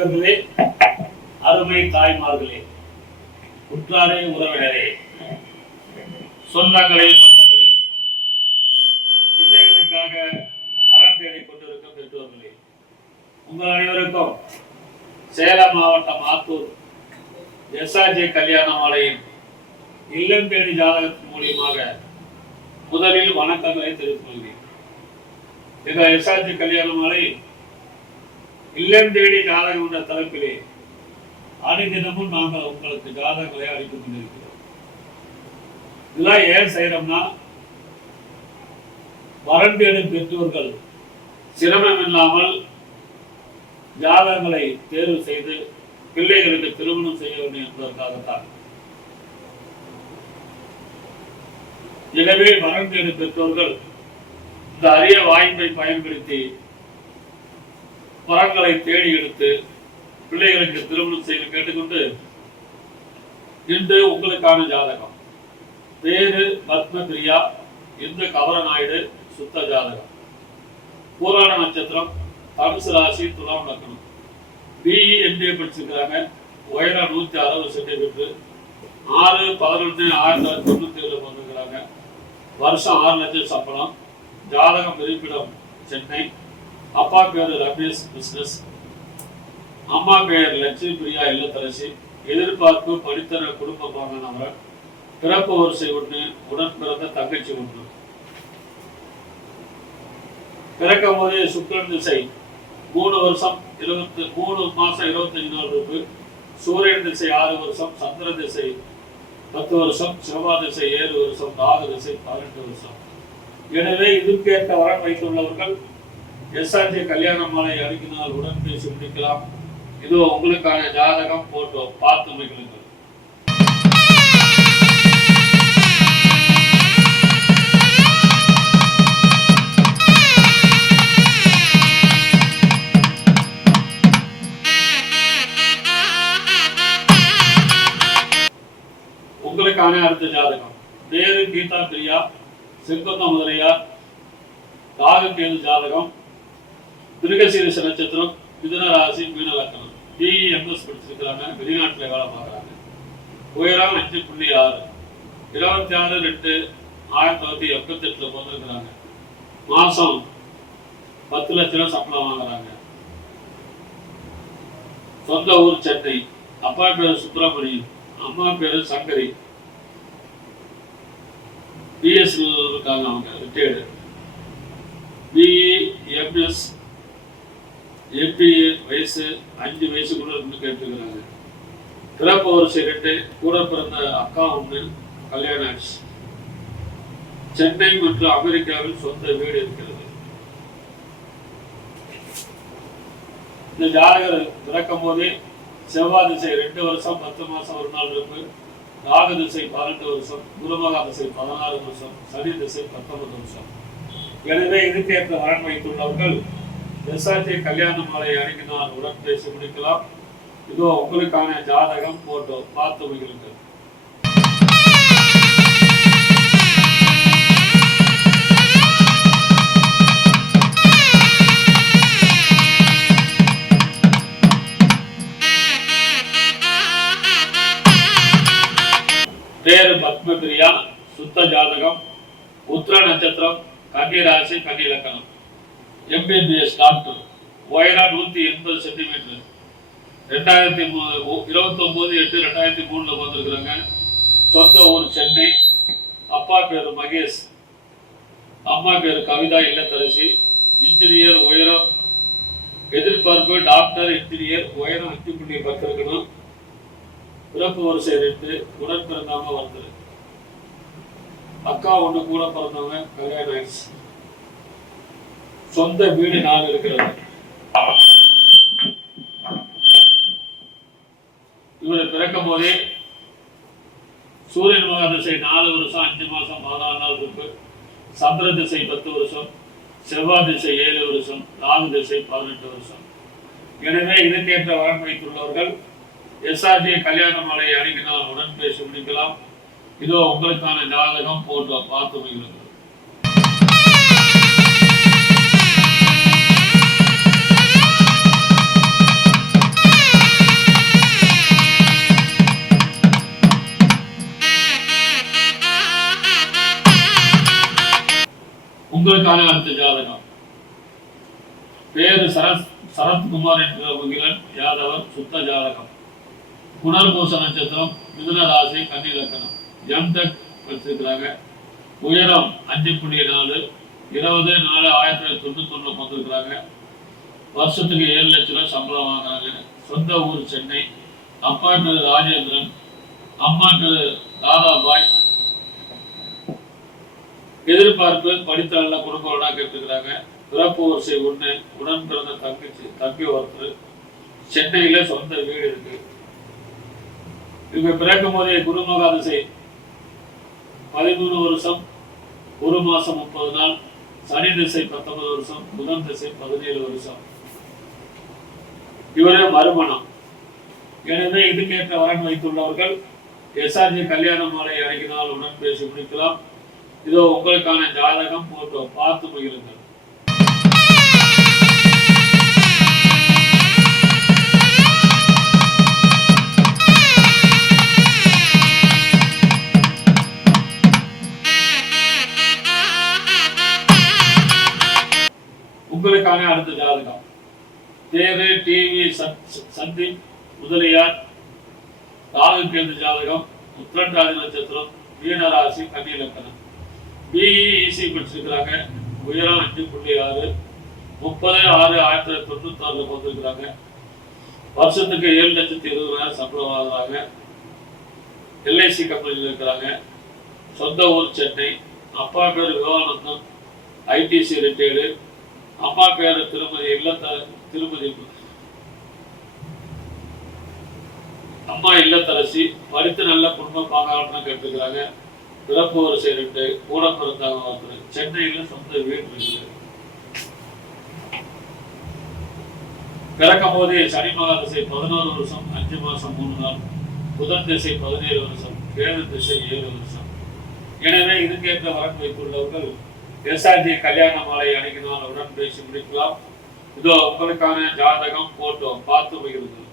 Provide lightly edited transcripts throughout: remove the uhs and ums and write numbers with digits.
பெரியவர்களே, அருமை தாய்மார்களே, உற்றாரே, உறவினரே, சொந்தங்களே, பந்தங்களே, பிள்ளைகளுக்காக வரன் தேடிக் கொண்டிருக்கும் பெற்றோர்களே, உங்கள் அனைவருக்கும் சேலம் மாவட்டம் ஆத்தூர் எஸ்ஆர்ஜே கல்யாண மாலையின் இல்லம் தேடி ஜாதகத்தின் மூலியமாக முதலில் வணக்கங்களை தெரிவித்துக் கொள்கிறேன். இந்த எஸ்ஆர்ஜே கல்யாண மாலை இல்லம் தேடி ஜாதகம் என்ற தலைப்பிலே அனைதினமும் நாங்கள் உங்களுக்கு ஜாதகங்களை அளித்துக் கொண்டிருக்கிறோம். இதெல்லாம் ஏன் செய்யறோம்னா, வரன் தேடும் பெற்றோர்கள் சிரமம் இல்லாமல் ஜாதகங்களை தேர்வு செய்து பிள்ளைகளுக்கு திருமணம் செய்ய வேண்டும் என்பதற்காகத்தான். எனவே வரன் தேடும் பெற்றோர்கள் இந்த அரிய வாய்ப்பை பயன்படுத்தி வரங்களை தேடி எடுத்து பிள்ளைகளுக்கு திருமணம் செய்து கேட்டுக்கொண்டு, இன்று உங்களுக்கான ஜாதகம் பேரு பத்மபிரியா, இந்த கவரநாயுடு, சுத்த ஜாதகம், பூராட நட்சத்திரம், தனுசு ராசி, துலாம் லக்னம், பிஇ எம்பிஏ படிச்சிருக்கிறாங்க, உயரம் 160 சென்டிமீட்டர், 6/11/1997 வந்திருக்கிறாங்க, வருஷம் 6 லட்சம் சம்பளம், ஜாதகம் இருப்பிடம் சென்னை, அப்பா பேரு ரமேஷ் பிசினஸ், அம்மா பெயர் லட்சுமி பிரியா இல்லத்தரசி, எதிர்பார்ப்பு படித்தர குடும்ப பாங்கனவர், பிறப்பு வரிசை 1, உடன் பிறந்த தங்கச்சி 1. பிறக்கும் போதே சுக்கிரன் திசை 3 வருஷம் 3 மாசம் 25 நாள் இருக்கு. சூரியன் திசை 6 வருஷம், சந்திர திசை 10 வருஷம், செவ்வாய் திசை 7 வருஷம், ராகு திசை 18 வருஷம். எனவே இதற்கேற்ற வரன் வைத்துள்ளவர்கள் எஸ்ஆர்ஜே கல்யாண மாலை அணுகினால் உடன் பேசி முடிக்கலாம். இதோ உங்களுக்கான ஜாதகம் போட்டோ பார்த்து மகிழுங்கள். உங்களுக்கான அடுத்த ஜாதகம் பேரு கீதா பிரியா, செங்குந்த முதலியார், ராகுகேது ஜாதகம், மிருகசீரிஷ நட்சத்திரம், மிதுன ராசி, மீன லக்னம், பிஇ எம்எஸ் படிச்சிருக்கிறாங்க, வெளிநாட்டில் வேலை பார்க்குறாங்க, உயரம் 5.6, 26/2/1988 பிறந்திருக்கிறாங்க, மாசம் 10 லட்சம் சம்பளம் வாங்குறாங்க, சொந்த ஊர் சென்னை, அப்பா பேரு சுப்பிரமணியன், அம்மா பேரு சங்கரி, பிஎஸ்எல் இருக்காங்க, அவங்க ரிட்டையர்டு, பிஇ எம்எஸ் எம்பிஏ, வயசு 5 வயசுக்குள்ள இருந்து கேட்டுக்கிறாங்க, பிறப்பு வரிசை 2, கூட பிறந்த அக்கா 1, கல்யாணம் ஆச்சு, சென்னை மற்றும் அமெரிக்காவில் சொந்த வீடு இருக்கிறது. இந்த ஜாதகர் பிறக்கும் போதே செவ்வாய் திசை 2 வருஷம் 10 மாசம் 1 நாள் இருக்கு, ராகு திசை 18 வருஷம், குருமகா திசை 16 வருஷம், சனி திசை 19 வருஷம். எனவே இதுக்கேற்ற வரன் வைத்துள்ளவர்கள் எஸ்ஆர்ஜே கல்யாண மாலை அணுகினால் உடன் பேசி முடிக்கலாம். இதோ உங்களுக்கான ஜாதகம் போட்டோ பார்த்து மகிழுங்கள். பேரு பத்மபிரியா, சுத்த ஜாதகம், உத்திர நட்சத்திரம், கன்னி ராசி, கன்னி லக்னம், எம்பிபிஎஸ் டாக்டர், உயரம் 180 சென்டிமீட்டர், 29/8/2003 வந்திருக்கிறாங்க, சொந்த ஊர் சென்னை, அப்பா பேரு மகேஷ், அம்மா பேரு கவிதா இல்லத்தரசி, இன்ஜினியர், உயரம் எதிர்பார்ப்பு டாக்டர், இன்ஜினியர், உயரம் 5.10 இருக்கணும், பிறப்பு வரிசை 2, உடன் பிறந்தவங்க வந்து அக்கா 1 கூட பிறந்தவங்க, கல்யாணம் ஆயிடுச்சு, சொந்த வீடு 4 இருக்கிறது. இவர் பிறக்கும் போதே சூரியன் மகா திசை 4 வருஷம் 5 மாசம் 14 நாள் இருக்கு, சந்திர திசை 10 வருஷம், செவ்வாய் திசை 7 வருஷம், ராகு திசை 18 வருஷம். எனவே இதற்கேற்ற வரன் வைத்துள்ளவர்கள் எஸ்ஆர்ஜே கல்யாண மாலை அணுகினால் உடன் பேசி முடிக்கலாம். இதோ உங்களுக்கான ஜாதகம் போட்டோ பார்த்து மகிழுங்கள். உங்களுக்கான அடுத்த ஜாதகம். பேரு சரத்குமார் என்ற முகிலன் யாதவர், சுத்த ஜாதகம். புனர்பூச நட்சத்திரம், மிதுன ராசி, கன்னி லக்னம். எம்டெக் படிச்சிருக்கிறாங்க. உயரம் 5.4, 20/4/1991 வந்திருக்கிறாங்க. வருஷத்துக்கு 7 லட்சம் ரூபாய் சம்பளம் வாங்குறாங்க. சொந்த ஊர் சென்னை. அப்பா பேரு ராஜேந்திரன், அம்மா பேரு தாதாபாய். எதிர்பார்ப்பு படித்த நல்ல குடும்பங்களா கேட்டுக்கிறாங்க. பிறப்பு வரிசை 1, உடன் பிறந்த தம்பி ஒருத்தர். சென்னையில சொந்த வீடு இருக்கு. இவங்க பிறக்கும் போதே குருமகா திசை 13 வருஷம் 1 மாசம் 30 நாள், சனி திசை 19 வருஷம், புதன் திசை 17 வருஷம். இவரே மறுமணம். எனவே இதுக்கேற்ற வரன் வைத்துள்ளவர்கள் எஸ்ஆர்ஜி கல்யாண மாலை அழைக்கினால் உடன் பேசி முடிக்கலாம். இதோ உங்களுக்கான ஜாதகம் போட்டோ பார்த்து மகிழுங்கள். உங்களுக்கான அடுத்த ஜாதகம். தேரு டிவி சந்தீப் முதலியார், ராகு கேது ஜாதகம். உத்திரட்டாதி நட்சத்திரம், மீனராசி, கன்னி லக்னம். பிஇசி படிச்சிருக்கிறாங்க. உயரம் 5.6, 30/6/1996 வந்திருக்கிறாங்க. வருஷத்துக்கு 7,20,000 சம்பளம் வாங்குறாங்க. எல்ஐசி கம்பெனியில் இருக்கிறாங்க. சொந்த ஊர் சென்னை. அப்பா பேர் விவேகானந்தம், ஐடிசி ரிட்டையர்டு. அம்மா பேரு திருமதி அம்மா இல்லத்தரசி. படித்து நல்ல குடும்பம் பார்க்கலாம் கேட்டுக்கிறாங்க. பிறப்பு வரிசை 2, கூட பிறந்தவங்க ஒருத்தர். சென்னையில சொந்த வீடு இருக்கு. பிறக்கும் போதே சனி மகா திசை 11 வருஷம் 5 மாசம் 3 நாள், புதன் திசை 17 வருஷம், கேது திசை 7 வருஷம். எனவே இதுக்கேற்ற வரன் வைத்துள்ளவர்கள் எஸ்ஆர்ஜி கல்யாண மாலை அணுகினால் உடன் பேசி முடிக்கலாம். இதோ உங்களுக்கான ஜாதகம் போட்டோ பார்த்து மகிழுங்கள்.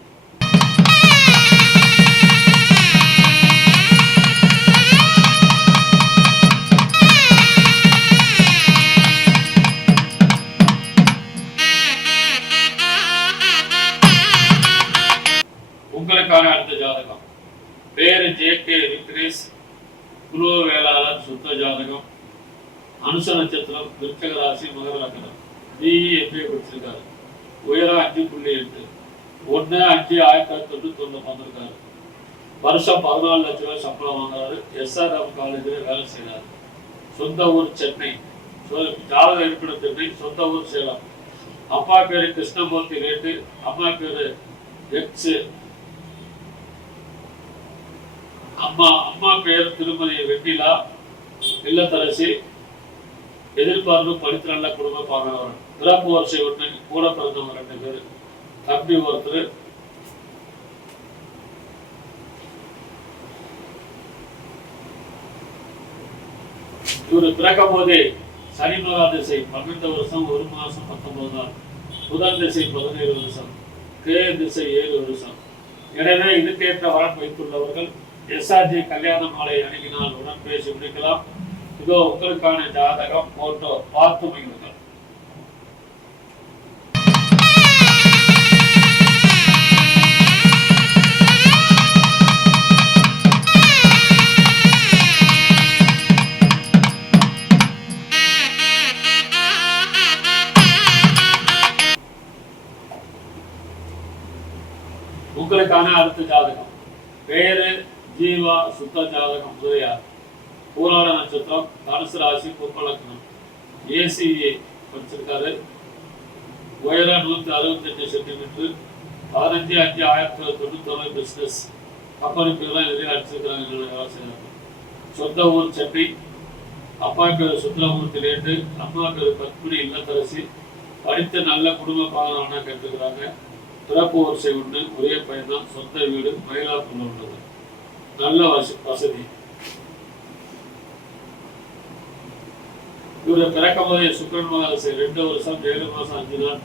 உங்களுக்கான அடுத்த ஜாதகம். பேரு ஜே.கே. விக்ரேஷ், குழு வேளாளர், சுத்த ஜாதகம். அனுச நட்சத்திரம், விருச்சக ராசி, மகர லக்னம். பிஇ படிச்சிருக்காரு. உயரம் 5.8, 1/5/1991 வந்திருக்காரு. வருஷம் 14 லட்சம் ரூபாய் சம்பளம் வாங்குறாரு. SRM காலேஜில் வேலை செய்யறாரு. சொந்த ஊர் சென்னை. ஜாதக இருப்பிடம் சென்னை, சொந்த ஊர் சேலம். அப்பா பேரு கிருஷ்ணமூர்த்தி ரேட்டு, அம்மா பேரு எக்ஸ். அம்மா பேர் திருமதி வெண்ணிலா, இல்லத்தரசி. எதிர்பார்ப்பு படித்து நல்ல குடும்பம் பார்க்கிறவர். பிறப்பு வரிசை 1, கூட பிறந்தவங்க 2 பேர், தம்பி ஒருத்தர். இவரு பிறக்கும் போதே சனி மகா திசை 12 வருஷம் 1 மாசம் 19 நாள், புதன் திசை 17 வருஷம், கேது திசை 7 வருஷம். எனவே இதுக்கேற்ற வரன் வைத்துள்ளவர்கள் எஸ்ஆர்ஜி கல்யாண மாலை அணுகினால் உடன் பேசி முடிக்கலாம். இதோ உங்களுக்கான ஜாதகம் போட்டோ பார்த்து மகிழுங்கள். உங்களுக்கான அடுத்த ஜாதகம். பேரு ஜீவா, சுத்த ஜாதகம். முதலியார், பூராட நட்சத்திரம், தனுசு ராசி, கும்ப லக்னம். ஏசிஏ படிச்சிருக்காரு. உயரம் 168 சென்டிமீட்டர், 15/5/1991 பிசினஸ். கம்பெனி பேர்லாம் எதிரே அடிச்சிருக்கிறாங்க. வேலை செய்யறாங்க. சொந்த ஊர் சென்னை. அப்பா பேர் சுந்தரமூர்த்தி ரேட்டு, அம்மா பேர் பத்மினி இல்லத்தரசி. படித்த நல்ல குடும்ப பாதனா கேட்டுக்கிறாங்க. பிறப்பு வரிசை 1, ஒரே பையன் தான். சொந்த வீடு மயிலாப்பூர்ல உள்ளது. நல்ல வசதி. இவரை பிறக்கும் போதே சுக்கிரன் மகா திசை 2 வருஷம் 7 மாசம் 5 நாள்,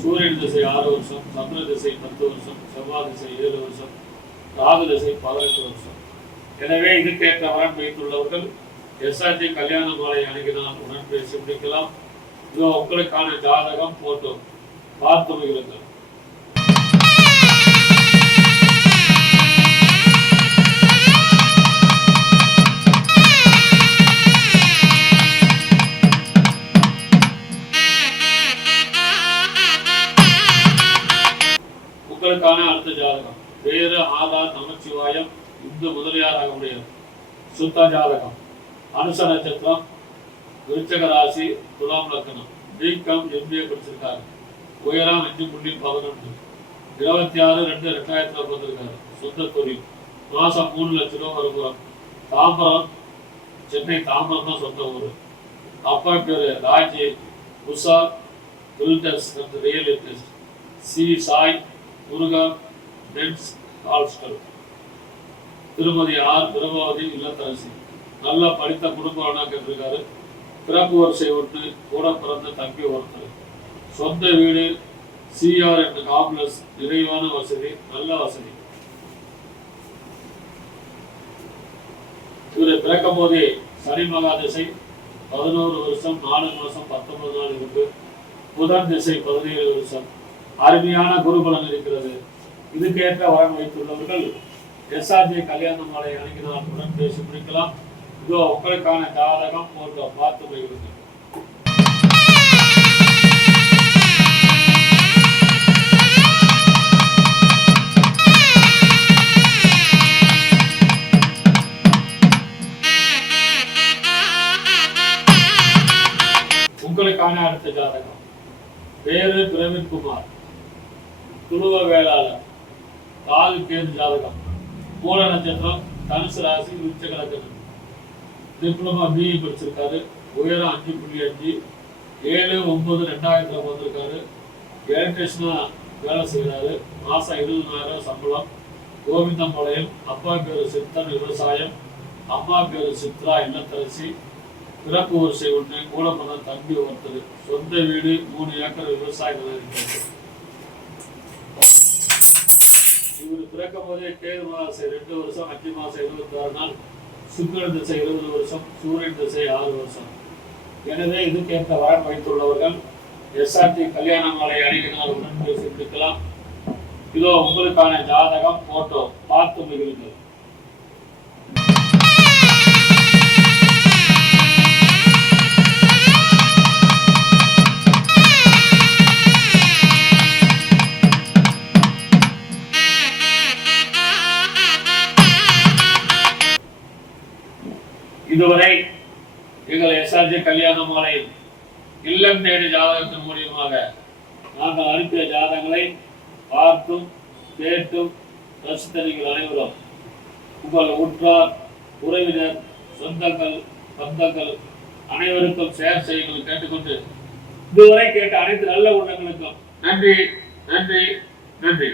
சூரியன் திசை 6 வருஷம், சந்திர திசை 10 வருஷம், செவ்வாய் திசை 7 வருஷம், ராகு திசை 18 வருஷம். எனவே இதுக்கேற்ற வரன் வைத்துள்ளவர்கள் எஸ்ஆர்டி கல்யாண மாலை அணுகினால் உடன் பேசி முடிக்கலாம். இதோ உங்களுக்கான ஜாதகம் போட்டோ பார்த்து மகிழுங்கள். உங்களுக்கான அடுத்த ஜாதகம் வேறு ஆதார் நமச்சிவாயம் இந்து முதலியாராக முடியும். சுத்த ஜாதகம் அனுச நட்சத்திரம், விருச்சக ராசி, துலாம் லக்னம், பிகாம் MBA படிச்சிருக்காரு. உயரம் 5.11, 26/2/2000 பிறந்திருக்காரு. சொந்த தொழில், மாசம் 3 லட்சம் ரூபாய் வருவார். தாம்பரம், சென்னை தாம்பரம் தான் சொந்த ஊர். அப்பா பேரு Raji, Usha builders and real estate, சி சாய் முருகா மென்ஸ் ஹாஸ்டல், திருமதி ஆர் பிரபாவதி இல்லத்தரசி. நல்லா படித்த குடும்பம்னா கேட்டிருக்காரு. பிறப்பு வரிசை 1, கூட பிறந்த தம்பி ஒருத்தர். சொந்த வீடு, CR என்ற காம்ப்ளெக்ஸ், நிறைவான வசதி, நல்ல வசதி. இவரை பிறக்கும் போதே சனி மகா திசை 11 வருஷம் 4 மாசம் 19 நாள் இருக்கு. புதன் திசை 17 வருஷம். அருமையான குருபலன் இருக்கிறது. இதுக்கேற்ற வரன் வைத்துள்ளவர்கள் எஸ்ஆர்டி கல்யாண மாலை அணுகினால் உடன் பேசி முடிக்கலாம். இதோ உங்களுக்கான ஜாதகம் போட்டோ பார்த்து மகிழுங்கள். உங்களுக்கான அடுத்த ஜாதகம் பேரு பிரவீன்குமார், துருவ வேளாளர், காது கேது ஜாதகம், மூல நட்சத்திரம், தனுசு ராசி, விருச்சிக லக்னம், டிப்ளமா BE படிச்சிருக்காரு. உயரம் 5.5, 7/9/2000 வந்திருக்காரு. எலக்ட்ரிஷனா வேலை செய்கிறாரு. மாசம் 20,000 சம்பளம். கோவிந்தம்பாளையம். அப்பா பேரு சித்தன், விவசாயம். அம்மா பேரு சித்ரா, இல்லத்தரசி. பிறப்பு வரிசை 1, கூட பிறந்த தம்பி ஒருத்தர். சொந்த வீடு, 3 ஏக்கர் விவசாய நிலம் இருக்கிறது. இவர் பிறக்கும் போதே கேது மாசம் 2 வருஷம், 5 மாசம் 26 நாள், சுக்கிரன் திசை 20 வருஷம், சூரியன் திசை 6 வருஷம். எனவே இதுக்கேற்ற வரன் வைத்துள்ளவர்கள் எஸ்ஆர்டி கல்யாண மாலை அணுகினால் உடன் பேசி முடிக்கலாம். இதோ உங்களுக்கான ஜாதகம் போட்டோ பார்த்து மகிழுங்கள். இதுவரை எங்கள் எஸ்ஆர்ஜி கல்யாண மாலையில் இல்லம் தேடி ஜாதகத்தின் மூலியமாக நாங்கள் அனுப்பிய ஜாதகங்களை பார்த்தும் கேட்டும் ரசித்த நீங்கள் அனைவரும் உங்கள் உற்றார், உறவினர், சொந்தங்கள், பந்தங்கள் அனைவருக்கும் ஷேர் செய்யுங்கள் கேட்டுக்கொண்டு இதுவரை கேட்ட அனைத்து நல்ல உள்ளங்களுக்கும் நன்றி, நன்றி, நன்றி.